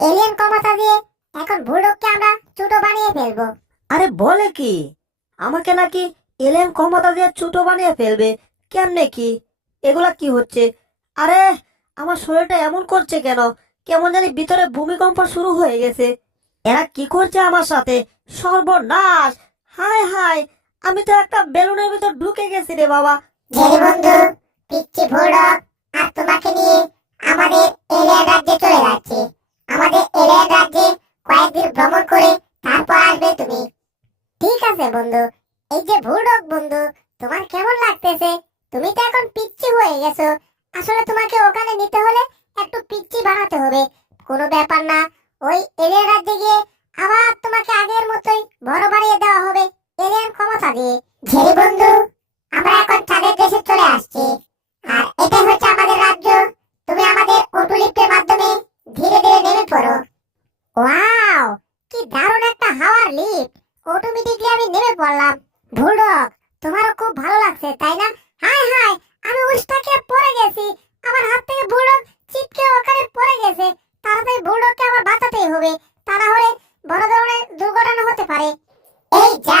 Alien ক্ষমতা দিয়ে এখন বুলডগকে আমরা ছোট বানিয়ে ফেলবো। আরে বলে কি, আমাকে নাকি এলিয়েন ক্ষমতা দিয়ে ছোট বানিয়ে ফেলবে? কেমনে কি এগুলা কি হচ্ছে? আরে আমার শরীরটা এমন করছে কেন? কেমন জানি ভিতরে ভূমিকম্প শুরু হয়ে গেছে। এরা কি করছে আমার সাথে? সর্বনাশ! হায় হায়, আমি তো একটা বেলুনের ভিতর ঢুকে গেছি রে বাবা। জেরি বন্ধু, পিচ্চি বুলডগ আর তোমাকে নিয়ে আমাদের এলিয়েন রাজ্যে চলে যাচ্ছে। আমাদের এলিয়েন রাজ্যে কয়েকদিন ভ্রমণ করে তারপর আসবে তুমি। ঠিক আছে বন্ধু। এই যে বুলডগ বন্ধু, তোমার কেমন লাগতেছে? তুমি তো এখন পিচ্চি হয়ে গেছো। আসলে তোমাকে ওখানে নিতে হলে একটু পিচ্চি বানাতে হবে। কোনো ব্যাপার না, ওই এলিয়েন রাজ্যে গিয়ে আবার তোমাকে আগের মতোই বড় বানিয়ে দেওয়া হবে এলিয়েন ক্ষমতা দিয়ে। জেরি বন্ধু, আমরা এখন চাঁদের দেশে চলে আসছি। আর এটাই হচ্ছে আমাদের রাজ্য। তুমি আমাদের অটো লিফটের মাধ্যমে ধীরে ধীরে নেমে পড়ো। ওয়াও, কি দারুণ একটা হাওয়ার লিফট! অটোমেটিকলি আমি নেমে পড়লাম। বুলডগ, তোমারও খুব ভালো লাগছে তাই না? হাই হাই, আমি উষ্টাকে পড়ে গেছি। আমার হাত থেকে বুলডগ ছিটকে ওখানে পড়ে গেছে। তাড়াতাড়ি বুলডগকে আমার বাঁচাতেই হবে, তা না হলে বড় ধরনের দুর্ঘটনা হতে পারে। এই যা,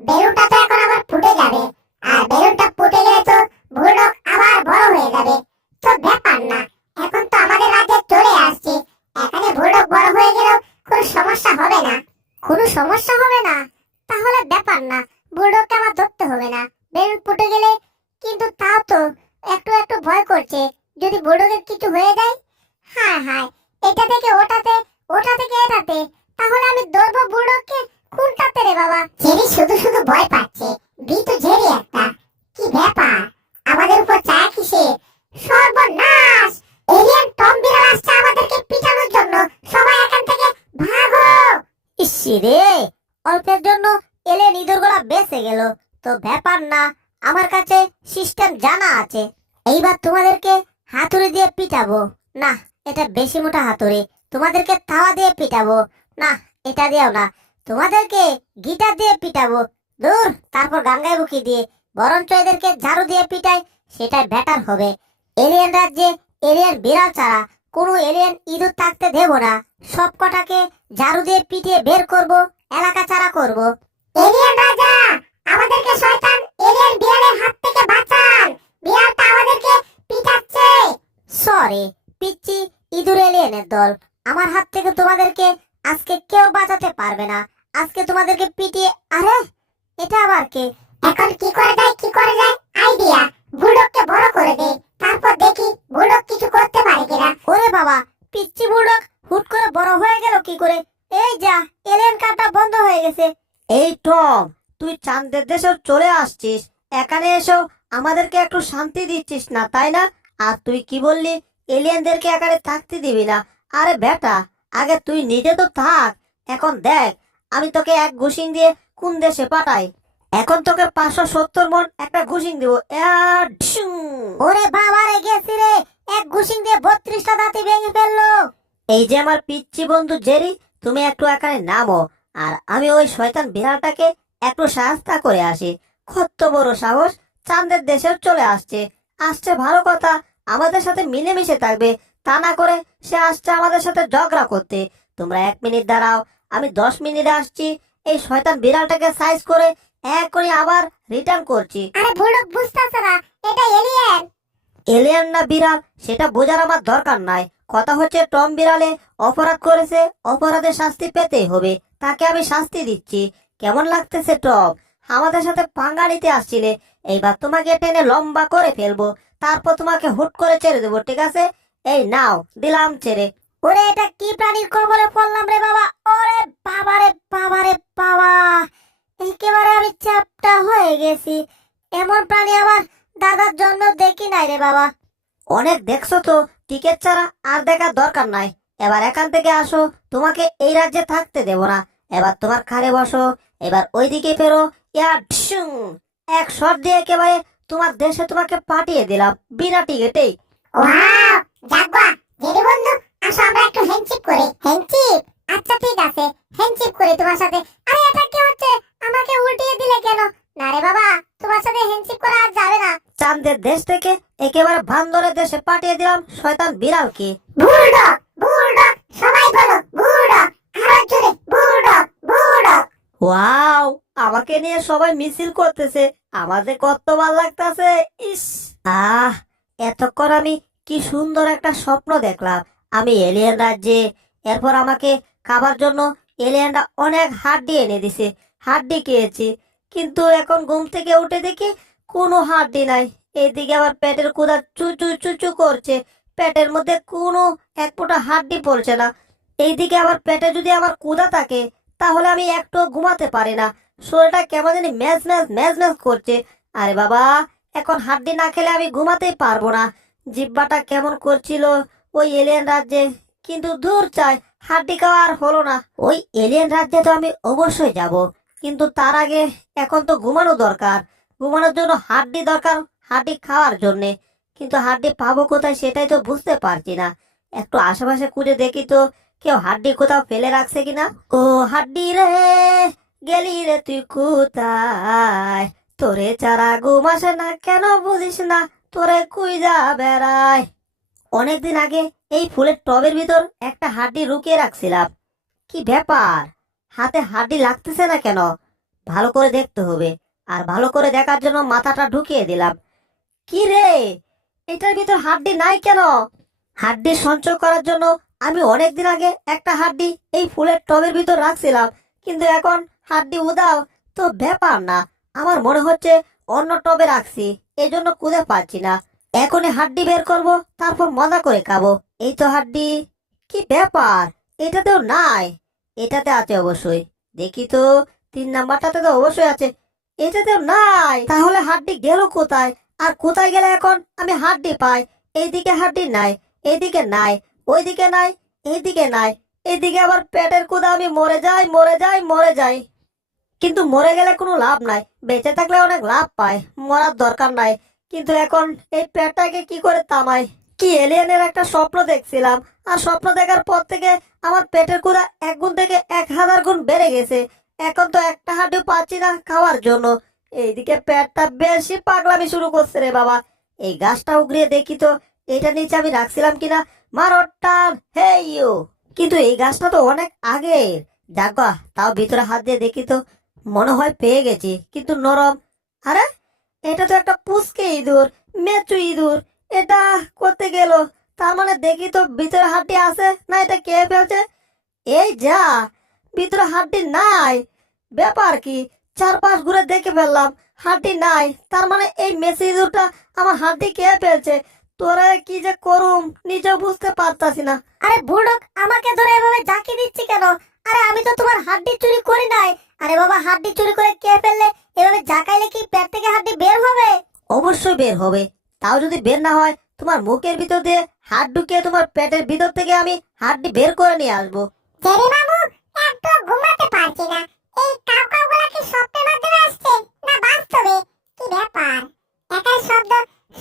বেলুনটা তো এখন আবার ফুটে যাবে। আর বেলুনটা ফুটে গেলে তো বুলডগ আবার বড় হয়ে যাবে। তো ব্যাপার না, এখন তো আমাদের রাজ্যে চলে আসছে। এখানে বুলডগ বড় হয়ে গেলেও কোনো সমস্যা হবে না। কোনো সমস্যা হবে না? তাহলে ব্যাপার না, বুলডগকে আমার ধরতে হবে না। বেলুন ফুটে গেলে কিন্তু তাও তো একটু একটু ভয় করছে, যদি বুলডগের কিছু হয়ে যায়। হায় হায়, এটা থেকে ওটাতে, ওটা থেকে এটাতে, তাহলে আমি ধরবো বুলডগকে কোনটাতে রে বাবা? জেরি শুধু শুধু ভয় পাচ্ছে। তো জেরি একটা, কি ব্যাপার? আমাদের উপর চায় কিসে? সর্বনাশ! এলিয়েন টম বিড়াল আসছে আমাদেরকে পিটানোর জন্য। সবাই এখান থেকে ভাগো! ইসি রে, অল্পের জন্য এলিয়েন ইঁদুরগুলা বেঁচে গেল। তো ব্যাপার না, আমার কাছে সিস্টেম জানা আছে। এইবার তোমাদেরকে হাতুড়ি দিয়ে পিটাবো। না, এটা বেশি মোটা হাতুড়ি। তোমাদেরকে তাওয়া দিয়ে পিটাবো। না, এটা দিও না। তোমাদেরকে গিটার দিয়ে পিটাবো। দূর, তারপর গান গাইবো কি দিয়ে? বরঞ্চ এদেরকে ঝাড়ু দিয়ে পিটাই, সেটাই বেটার হবে। এলিয়েন রাজ্যে এলিয়েন বিড়াল ছাড়া কোনো এলিয়েন ইঁদুর থাকতে দেব না। সব কটাকে ঝাড়ু দিয়ে পিটিয়ে বের করব, এলাকা ছাড়া করব। এলিয়েন রাজা, আমাদেরকে শয়তান এলিয়েন বিড়ালের হাত থেকে বাঁচান! বিড়ালটা আমাদেরকে পিটাচ্ছে। সরি, পিচ্চি ইঁদুর এলিয়েনের দল, আমার হাত থেকে তোমাদেরকে আজকে কেউ বাঁচাতে পারবে না। আজকে তোমাদেরকে পিটিয়ে। আরে, এটা আবার কে? এখন কি করে যায়, কি করে যায়? আইডিয়া! বুলডগকে বড় করে দে, তারপর দেখি বুলডগ কিছু করতে পারে কিনা। ওরে বাবা, পিচ্চি বুলডগ হুট করে বড় হয়ে গেল কি করে? এই যা, এলিয়েন কাটা বন্ধ হয়ে গেছে। এই টম, তুই চাঁদের দেশে চলে আসছিস, এখানে এসো আমাদেরকে একটু শান্তি দিচ্ছিস না তাই না? আর তুই কি বললি এলিয়েনদেরকে এখানে থাকতে দিবি না? আরে বেটা, আগে তুই নিজে তো থাক। এখন দেখ, আমি তোকে এক ঘুষিং দিয়ে কোন দেশে পাঠাই। এখন তোকে 570 মন একটা ঘুষিং দিব। ঢিসুং। ওরে বাবা রে, গেছি রে! এক ঘুষিং দিয়ে 32টা দাঁতি ভেঙে ফেললো। এই যে আমার পিচ্চি বন্ধু জেরি, তুমি একটু এখানে নামো, আর আমি ওই শয়তান বিড়ালটাকে একটু সাহায্য করে আসি। কত বড় সাহস, চাঁদের দেশে চলে আসছে। আসছে ভালো কথা, আমাদের সাথে মিলেমিশে থাকবে। তা না করে সে আসছে আমাদের সাথে ঝগড়া করতে। তোমরা 1 মিনিট দাঁড়াও, আমি 10 মিনিটে আসছি। এই শয়তান বিড়ালটাকে সাইজ করে এক করে আবার রিটার্ন করছি। আরে বুলডগ বুঝতাছে না, এটা এলিয়েন। এলিয়েন না বিড়াল সেটা বোঝার আমার দরকার নাই। কথা হচ্ছে টম বিড়ালে অপরাধ করেছে, অপরাধের শাস্তি পেতেই হবে। তাকে আমি শাস্তি দিচ্ছি। কেমন লাগতেছে টম? আমাদের সাথে পাঙ্গা নিতে আসছিলে, এইবার তোমাকে টেনে লম্বা করে ফেলবো, তারপর তোমাকে হুট করে ছেড়ে দেবো, ঠিক আছে? এই নাও, দিলাম ছেড়ে। ওরে, এটা কি প্রাণীর কবলে পড়লাম রে বাবা! ওরে বাবা রে বাবা রে বাবা! একেবারে আমি চ্যাপ্টা হয়ে গেছি। এমন প্রাণী আমার দাদার জন্য দেখি নাই রে বাবা। অনেক দেখছো তো, টিকিট ছাড়া আর দেখার দরকার নাই। এবার এখান থেকে আসো, তোমাকে এই রাজ্যে থাকতে দেব না। এবার তোমার খারে বসো, এবার ওইদিকে ফেরো। ঢিসুং! এক শট দিয়ে একেবারে তোমার দেশে তোমাকে পাঠিয়ে দিলাম বিনা টিকিটেই। ওয়াও, জাগবা! জেরি বন্ধু, আসো আমরা একটু হ্যান্ডশিপ করি। হ্যান্ডশিপ? আচ্ছা ঠিক আছে, হ্যান্ডশিপ করি তোমার সাথে। আরে এটা কি হচ্ছে? আমাকে উল্টিয়ে দিলে কেন? না রে বাবা, তোমার সাথে হ্যান্ডশিপ করা আর যাবে না। চাঁদের দেশ থেকে একেবারে বান্দরের দেশে পাঠিয়ে দিলাম শয়তান বিড়ালকে। বুলডগ, বুলডগ, সবাই বলো ওয়াও, আমাকে নিয়ে সবাই মিছিল করতেছে, আমাদের কত ভালো লাগতেছে। ইস, আহ এতক্ষণ আমি কি সুন্দর একটা স্বপ্ন দেখলাম, আমি এলিয়েন রাজ্যে। এরপর আমাকে খাবার জন্য এলিয়েনরা অনেক হাড্ডি এনে দিছে, হাড্ডি খেয়েছি। কিন্তু এখন ঘুম থেকে উঠে দেখি কোনো হাড্ডি নাই। এইদিকে আবার পেটের ক্ষুধা চুচু চুচু করছে, পেটের মধ্যে কোনো এক ফোঁটা হাড্ডি পড়ছে না। এইদিকে আবার পেটে যদি আমার ক্ষুধা থাকে, তাহলে আমি একটু ঘুমাতে পারি না, শরীরটা কেমন জানি ম্যাজ ম্যাজ ম্যাজ ম্যাজ করছে। আরে বাবা, এখন হাড্ডি না খেলে আমি ঘুমাতেই পারবো না। জিহ্বাটা কেমন করছিল ওই এলিয়েন রাজ্যে, কিন্তু দূর চাই, হাড্ডি খাওয়া আর হলো না। ওই এলিয়েন রাজ্যে তো আমি অবশ্যই যাব, কিন্তু তার আগে এখন তো ঘুমানো দরকার। ঘুমানোর জন্য হাড্ডি দরকার, হাড্ডি খাওয়ার জন্যে। কিন্তু হাড্ডি পাবো কোথায় সেটাই তো বুঝতে পারছি না। একটু আশেপাশে খুঁজে দেখি তো কেউ হাড্ডি কোথাও ফেলে রাখছে কিনা। ও হাড্ডি রে, গেলি রে তুই কোথায়? তোরে চারা ঘুম আসে না, কেন বুঝিস না, তোরে কুইজা বেড়ায়। অনেকদিন আগে এই ফুলের টবের ভিতর একটা হাড্ডি লুকিয়ে রাখছিলাম। কি ব্যাপার, হাতে হাড্ডি লাগতেছে না কেন? ভালো করে দেখতে হবে। আর ভালো করে দেখার জন্য মাথাটা ঢুকিয়ে দিলাম। কি রে, এটার ভিতর হাড্ডি নাই কেন? হাড্ডি সঞ্চয় করার জন্য আমি অনেকদিন আগে একটা হাড্ডি এই ফুলের টবের ভিতর রাখছিলাম, কিন্তু এখন হাড্ডি উদাও। তো ব্যাপার না, আমার মনে হচ্ছে অন্য টবে রাখছি, এই জন্য খুঁজে পাচ্ছি না। এখনই হাড্ডি বের করব, তারপর মজা করে খাবো। এই তো হাড্ডি। কি ব্যাপার, এটাতেও নাই? এটাতে আছে অবশ্যই, দেখি তো। 3 নাম্বারটাতে তো অবশ্যই আছে, এটাতেও নাই। তাহলে হাড্ডি গেল কোথায়? আর কোথায় গেলে এখন আমি হাড্ডি পাই? এইদিকে হাড্ডি নাই, এইদিকে নাই, ওইদিকে নাই, এইদিকে নাই। এইদিকে আবার পেটের ক্ষুধা, আমি মরে যাই মরে যাই মরে যাই। কিন্তু মরে গেলে কোনো লাভ নাই, বেঁচে থাকলে অনেক লাভ পায়, মরার দরকার নাই। কিন্তু এখন এই পেটটাকে কি করে থামাই? কি এলিয়েনের একটা স্বপ্ন দেখছিলাম, আর স্বপ্ন দেখার পর থেকে আমার পেটের ক্ষুধা 1 গুণ থেকে 1000 গুণ বেড়ে গেছে। এখন তো একটা হাঁটিও পাচ্ছি না খাওয়ার জন্য। এইদিকে পেটটা বেশি পাগলামি শুরু করছে রে বাবা। এই গাছটা উগড়িয়ে দেখি তো এটা নিচে আমি রাখছিলাম কিনা। মারো টান, হে ইউ। কিন্তু এই গাছটা তো অনেক আগের। যাক, তাও ভিতরে হাত দিয়ে দেখি তো, মনে হয় পেয়ে গেছি, কিন্তু নরম। আরে, এটা তো একটা পুচকে ইঁদুর, মেচু ইঁদুর। এটা করতে গেল, তার মানে দেখি তো ভিতরে হাড্ডি আছে না, এটা কে ফেলছে? এই যা, ভিতরে হাড্ডি নাই। ব্যাপার কি, চারপাশ ঘুরে দেখে ফেললাম, হাড্ডি নাই। তার মানে এই মেচু ইঁদুরটা আমার হাড্ডি কে ফেলছে। তোরা কি যে করুম নিজেও বুঝতে পারতাছি না। আরে বুড়ক, আমাকে ধরে এভাবে জাকি দিচ্ছি কেন? আরে আমি তো তোমার হাড্ডি চুরি করি নাই। আরে বাবা, হাড্ডি চুরি করে কে ফেললে? এভাবে জাকাইলে কি পেট থেকে হাড্ডি বের হবে? অবশ্যই বের হবে। তাও যদি বের না হয়, তোমার মুখের ভিতর দিয়ে হাত ঢুকিয়ে তোমার পেটের ভিতর থেকে আমি হাড্ডি বের করে নিয়ে আসবো। জেরি বাবু, একটু ঘুমাতে পারছি না। এই কাউ কাউ গুলা কি স্বপ্নের মাধ্যমে আসছে না বাস্তবে? কি ব্যাপার, একাই শব্দ,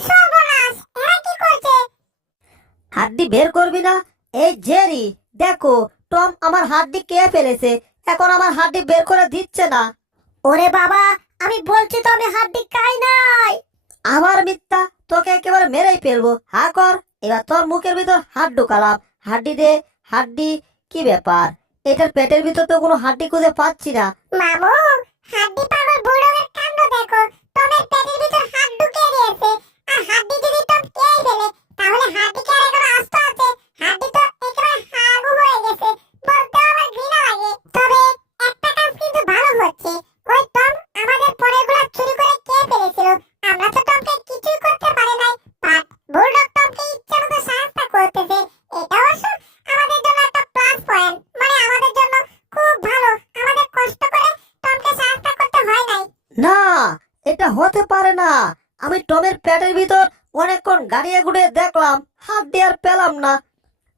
সর্বনাশ, এরা কি করছে? হাড্ডি বের করবি না? এই জেরি, দেখো টম আমার হাড্ডি কে ফেলেছে, এখন আমার হাড্ডি বের করে দিচ্ছে না। ওরে বাবা, আমি বলছি তো আমি হাড্ডি খাই নাই। আমার মিথ্যা, তোকে একেবারে মেরেই ফেলবো। হা কর, এবার তোর মুখের ভিতর হাত ঢুকালাম। হাড্ডি দে, হাড্ডি। কি ব্যাপার, এটার পেটের ভিতর তো কোনো হাড্ডি খুঁজে পাচ্ছি না। মামু, হাড্ডি পাগল বুড়োর কাণ্ড দেখো। টমের পেটের ভিতর হাত ঢুকিয়ে দিয়েছে। আর হাড্ডি যদি টম খেয়ে ফেলে, তাহলে হাড্ডি কি আর এখনো আস্ত আছে? হাড্ডি তো একেবারে হাগু হয়ে গেছে, বলতে আমার ঘৃণা লাগে। তবে একটা কাজ কিন্তু ভালো হচ্ছে, ওই টম আমাদের পরেরগুলা চুরি করে খেয়ে ফেলেছিল। আমরা তো টমকে কিছুই করতে পারি নাই, বাট বুলডগ টমকে ইচ্ছা মতো সাহায্য করতেছে। এটা অবশ্য আমাদের জন্য একটা প্লাস পয়েন্ট, মানে আমাদের জন্য খুব ভালো। আমাদের কষ্ট করে টমকে সাহায্য করতে হয় নাই। না, এটা হতে পারে না। আমি টমের পেটের ভিতর অনেকক্ষণ গাড়িয়ে গুড়িয়ে দেখলাম, হাড্ডি আর পেলাম না।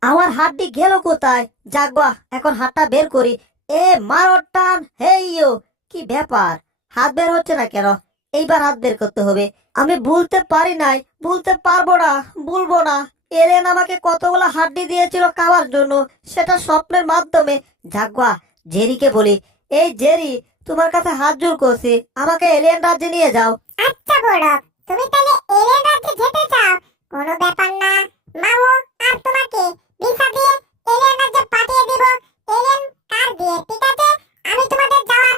আমার হাড্ডি গেল কোথায়? যাগবা, এখন হাতটা বের করি। এ মারো টান, হে ইউ। কি ব্যাপার, হাত বের হচ্ছে না কেন? এইবার হাত বের করতে হবে। আমি ভুলতে পারি নাই, ভুলতে পারবো না, ভুলবো না। এলেন আমাকে কতগুলো হাড্ডি দিয়েছিল খাওয়ার জন্য, সেটা স্বপ্নের মাধ্যমে। যাগবা, জেরিকে বলি, এই জেরি, তোমার কাছে হাত জোর করছি, আমাকে এলিয়েন রাজ্যে নিয়ে যাও। আচ্ছা বুড়ক, তুমি তাহলে এলিয়েন রাজ্যে যেতে চাও? কোনো ব্যাপার না মামু, আর তোমাকে ভিসা দিয়ে এলিয়েন রাজ্যে পাঠিয়ে দিব। এলিয়েন কার দিয়ে, ঠিক আছে? আমি তোমাদের যাওয়ার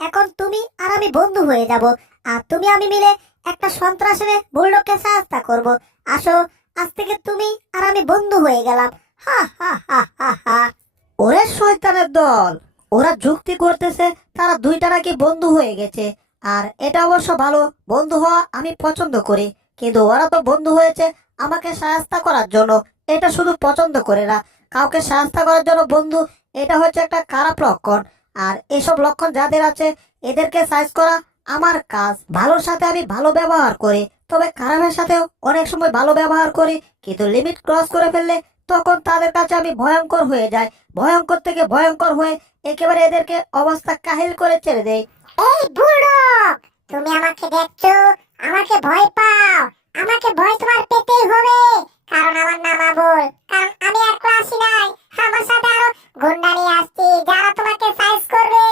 এখন তুমি আর আমি বন্ধু হয়ে যাব, আর তুমি আমি মিলে একটা সন্ত্রাসীরে বুলডগকে সাহায্য করব। আসো, আজ থেকে তুমি আর আমি বন্ধু হয়ে গেলাম। হা হা হা হা হা। ওরে শয়তানের দল, ওরা যুক্তি করতেছে তারা দুইটা নাকি বন্ধু হয়ে গেছে। আর এটা অবশ্য ভালো, বন্ধু হওয়া আমি পছন্দ করি। কিন্তু ওরা তো বন্ধু হয়েছে আমাকে সাহায্য করার জন্য, এটা শুধু পছন্দ করে না, কাউকে সাহায্য করার জন্য বন্ধু, এটা হচ্ছে একটা খারাপ লক্ষণ। আর এসব লক্ষণ যাদের আছে এদেরকে সাইজ করা আমার কাজ। ভালোর সাথে আমি ভালো ব্যবহার করি, তবে খারাপের সাথেও অনেক সময় ভালো ব্যবহার করি, কিন্তু লিমিট ক্রস করে ফেললে তখন তাদের কাছে আমি ভয়ঙ্কর হয়ে যাই। ভয়ঙ্কর থেকে ভয়ঙ্কর হয়ে একেবারে এদেরকে অবস্থা কাহিল করে ছেড়ে দেই। এই বুড়োক, তুমি আমাকে দেখছো, আমাকে ভয় পাও। আমাকে ভয় তোমার পেতেই হবে, কারণ আমার নাম আবুল। কারণ আমি আর ক্লাসি নাই, আমার সাথে আরো গুন্ডা নিয়ে আসছি যারা তোমাকে সাইজ করবে।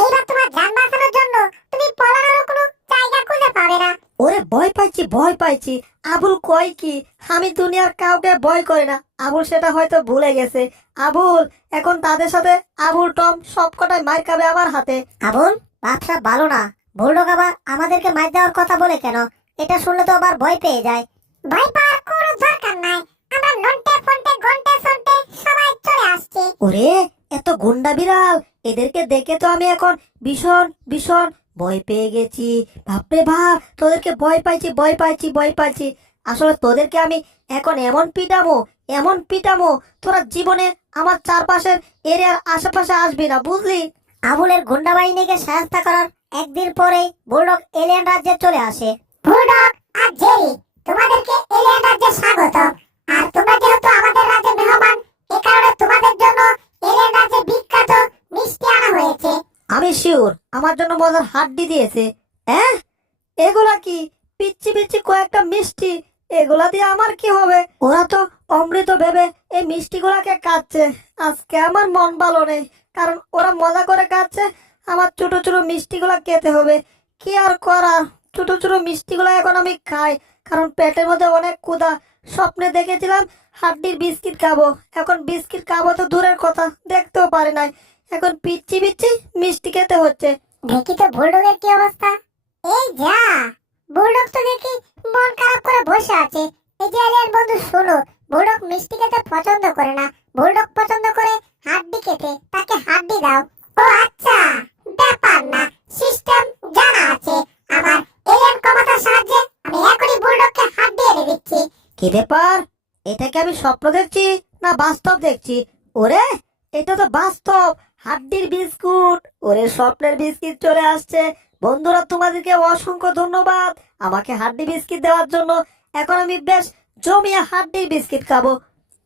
এইবার তোমার জান বাঁচানোর জন্য তুমি পলানোর কোনো জায়গা খুঁজে পাবে না। ওরে ভয় পাইছি, ভয় পাইছি। আবুল কয় কি, আমি দুনিয়ার কাউকে ভয় করি না। আবুল সেটা হয়তো ভুলে গেছে। আবুল এখন তাদের সাথে আবুল টম সবকটাই মার খাবে আমার হাতে। আবুল, ব্যবসা ভালো না। বুলডগ আবার আমাদেরকে মার দেওয়ার কথা বলে কেন? এটা শুনলে তো আবার ভয় পেয়ে যায়। ভয় পাওয়ার কোনো দরকার নাই, আমরা নন্টে ফন্টে ঘন্টে সন্টে সবাই চলে আসছি। ওরে এত গুন্ডা বিড়াল, এদেরকে দেখে তো আমি এখন ভীষণ ভীষণ ভয় পেয়ে গেছি। বাপরে বাপ, তোদেরকে ভয় পাইছি, ভয় পাইছি, ভয় পাইছি। আসলে তোদেরকে আমি এখন এমন পিটামো, এমন পিটামো, তোরা জীবনে আমার চারপাশের এরিয়ার আশেপাশে আসবি না, বুঝলি? আবুলের গুন্ডা বাহিনীকে সাহায্য করার একদিন পরেই বুলডগ এলিয়েন রাজ্যে চলে আসে। বুলডগ আর জেরি, তোমাদেরকে এলিয়েন রাজ্যে স্বাগত। আর তোমরা যেহেতু আমাদের রাজ্যে মেহমান, এই কারণে তোমাদের জন্য এলিয়েন রাজ্যে বিখ্যাত মিষ্টি আনা হয়েছে। আমি শিওর আমার জন্য মজার হাড্ডি দিয়েছে। হ্যাঁ, এগুলা কি? পিচ্ছি পিচ্ছি কয়েকটা মিষ্টি, এগুলা দিয়ে আমার কি হবে? ওরা তো অমৃত ভেবে এই মিষ্টিগুলাকে খাচ্ছে। আজকে আমার মন ভালো নেই, কারণ ওরা মজা করে খাচ্ছে, আমার ছোট ছোট মিষ্টিগুলা খেতে হবে। কি আর করার, ছোট ছোট মিষ্টিগুলা এখন আমি খাই, কারণ পেটের মধ্যে অনেক ক্ষুধা। স্বপ্নে দেখেছিলাম হাড্ডির বিস্কিট খাবো, এখন বিস্কিট খাবো তো দূরের কথা, দেখতেও পারি নাই। এখন পিচ্ছি পিচ্ছি মিষ্টি খেতে হচ্ছে। দেখি তো বুলডগের কি অবস্থা। এই যা, বুলডগ তো দেখি মন খারাপ করে বসে আছে। এই যে এলিয়েন বন্ধু, শোনো, বুলডগ মিষ্টি খেতে পছন্দ করে না, বুলডগ পছন্দ করে হাড্ডি খেতে। তাকে হাড্ডি দাও। ও আচ্ছা, ব্যাপার না, সিস্টেম জানা আছে আমার। এলিয়েন ক্ষমতার সাহায্যে আমি এখনই বুলডগকে হাড্ডি এনে দিচ্ছি। কি ব্যাপার, এটাকে আমি স্বপ্ন দেখছি না বাস্তব দেখছি? ওরে এটা তো বাস্তব, হাড্ডির বিস্কুট। ওরে স্বপ্নের বিস্কিট চলে আসছে। বন্ধুরা, তোমাদেরকে অসংখ্য ধন্যবাদ আমাকে হাড্ডি বিস্কিট দেওয়ার জন্য। এখন আমি বেশ জমিয়ে হাড্ডির বিস্কিট খাবো।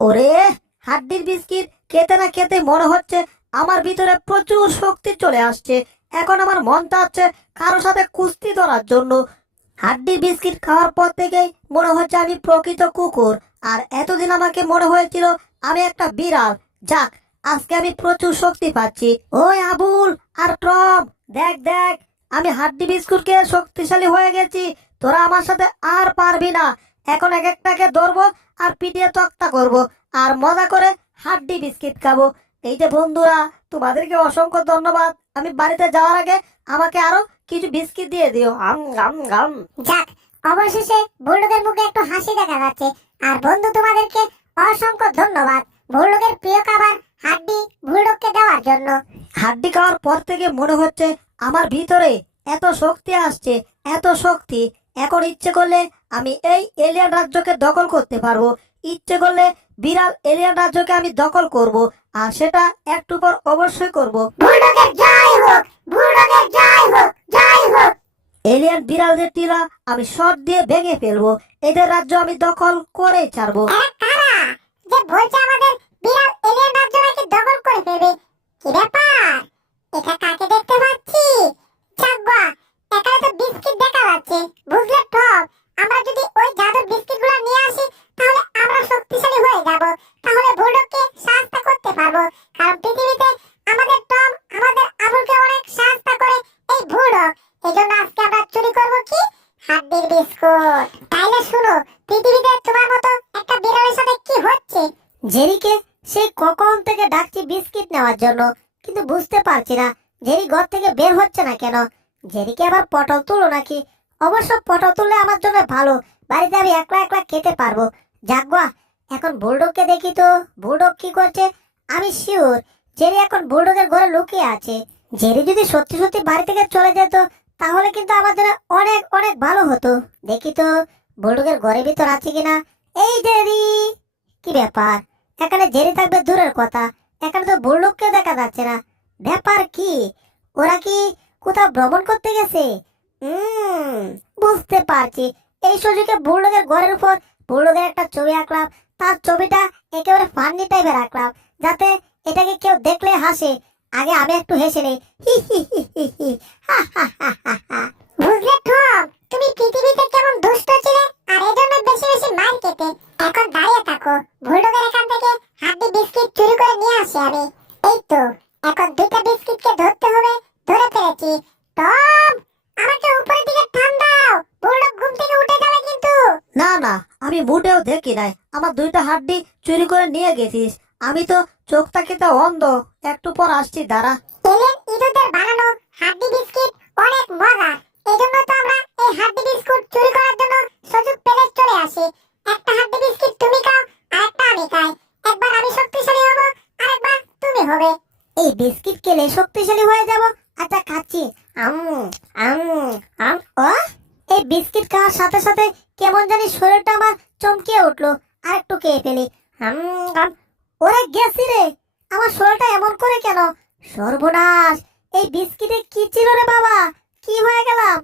ওরে হাড্ডির বিস্কিট খেতে না খেতে মনে হচ্ছে আমার ভিতরে প্রচুর শক্তি চলে আসছে। এখন আমার মন চাচ্ছে কারো সাথে কুস্তি ধরার জন্য। হাড্ডির বিস্কিট খাওয়ার পর থেকেই মনে হচ্ছে আমি প্রকৃত কুকুর, আর এতদিন আমাকে মনে হয়েছিল আমি একটা বিড়াল। যাক, আজকে আমি প্রচুর শক্তি পাচ্ছি। ওই আবুল আর টম, দেখ দেখ, আমি হাড্ডি বিস্কুট খেয়ে শক্তিশালী হয়ে গেছি। তোরা আমার সাথে আর পারবি না। এখন এক একটাকে ধরবো আর পিটিয়ে তক্তা করব, আর মজা করে হাড্ডি বিস্কিট খাবো। এই যে বন্ধুরা, তোমাদেরকে অসংখ্য ধন্যবাদ। আমি বাড়িতে যাওয়ার আগে আমাকে আরো কিছু বিস্কিট দিয়ে দিও। আম গাম গাম। যাক, অবশেষে বুলডগের মুখে একটু হাসি দেখা যাচ্ছে। আর বন্ধু, তোমাদেরকে অসংখ্য ধন্যবাদ বুলডগের প্রিয় খাবার হাড্ডি বুলডগকে দেওয়ার জন্য। হাড্ডি খাওয়ার পর থেকে মনে হচ্ছে আমার ভিতরে এত শক্তি আসছে, এত শক্তি। এখন ইচ্ছে করলে আমি এই এলিয়ান রাজ্যকে দখল করতে পারবো। ইচ্ছে করলে বিড়াল এলিয়ান রাজ্যকে আমি দখল করব, আর সেটা একটু পর অবশ্যই করব। বুলডগের জয় হোক, বুলডগের জয় হোক, জয় হোক। এলিয়ান বিড়ালদের টিলা আমি শট দিয়ে ভেঙে ফেলবো। এদের রাজ্য আমি দখল করেই ছাড়বো। এরা কারা যে বলছে আমাদের বিড়াল এলিয়েন রাজ্য নাকি দখল করে ফেলবে? কি ব্যাপার? এটা কাকে দেখতে পাচ্ছি? যাকবা, এখানে তো বিস্কিট দেখা যাচ্ছে। বুঝলে টম, আমরা যদি ওই জাদুর বিস্কিটগুলো নিয়ে আসি তাহলে আমরা শক্তিশালী হয়ে যাব। তাহলে বুলডগকে সাহায্য করতে পারবো, কারণ পৃথিবীতে আমাদের টম আমাদের আবুলকে অনেক সাহায্য করে এই বুলডগ। এজন্য আজকে আমরা চুরি করব কি? হাড্ডির বিস্কুট। তাইলে শুনো, পৃথিবীতে তোমার মতো একটা বিড়ালের সাথে কি হচ্ছে? জেরিকে সেই কখন থেকে ডাকছি বিস্কিট নেওয়ার জন্য, কিন্তু বুঝতে পারছি না জেরি ঘর থেকে বের হচ্ছে না কেন? জেরিকে আবার পটল তুলো নাকি? অবশ্য পটল তুললে আমার জন্য ভালো, বাড়িতে আমি একলা একলা খেতে পারবো। যাকবা, এখন বুলডগকে দেখি তো, বুলডগ কি করছে। আমি শিওর জেরি এখন বুলডগের ঘরে লুকিয়ে আছে। জেরি যদি সত্যি সত্যি বাড়ি থেকে চলে যেত তাহলে কিন্তু আমার জন্য অনেক অনেক ভালো হতো। দেখি তো বুলডগের ঘরের ভিতর আছে কিনা। এই জেরি, কি ব্যাপার? এখানে জেরি থাকবে দূরের কথা, এখানে তো বুলডগকে দেখা যাচ্ছে না। ব্যাপার কি? ওরা কি কোথাও ভ্রমণ করতে গেছে? বুঝতে পারছি। এই সুযোগে বুলডগের ঘরের উপর বুলডগের একটা ছবি আঁকলাম, তার ছবিটা একেবারে ফান্নি টাইপের রাখলাম, যাতে এটাকে কেউ দেখলে হাসে। আগে আমি একটু হেসে নেই, হি হি হি হি হি, হা হা হা হা হা। বুঝলে টম, তুমি পৃথিবীতে কেমন দুষ্ট ছিলে আর এজন্য বেশি বেশি মার খেতে। এখন দাঁড়িয়ে থাকো, বুলডগের এখান থেকে হাড্ডি বিস্কিট চুরি করে নিয়ে আসি আমি। এই তো, এখন দুইটা বিস্কিটকে ধরতে হবে। ধরে ফেলেছি। টম, আমাকে উপরের দিকে টান দাও, বুলডগ ঘুম থেকে উঠে যাবে কিন্তু। না না, আমি মোটেও দেখি নাই আমার দুইটা হাড্ডি চুরি করে নিয়ে গেছিস। আমি তো চোখটা কেটে অন্ধ। একটু পর আসছি, দাঁড়া। এলেন ইঁদুরদের বানানো হাড্ডি বিস্কিট অনেক মজার। এজন্য তো আমরা এই হাড্ডি বিস্কুট চুরি করার জন্য সুযোগ পেলে চলে আসি। একটা হাড্ডি বিস্কিট তুমি খাও, আর একটা আমি খাই। একবার আমি শক্তিশালী হব, আরেকবার তুমি হবে। এই বিস্কিট খেলে শক্তিশালী হয়ে যাব। আচ্ছা, খাচ্ছি। আম আম আম ও, এই বিস্কিট খাওয়ার সাথে সাথে কেমন জানি শরীরটা আমার চমকে উঠলো। আর একটু খেয়ে ফেলি। আম আম। ওরে গেছি রে, আমার শরীরটা এমন করে কেন? সর্বনাশ, এই বিস্কিটে কি ছিল রে বাবা? কি হয়ে গেলাম?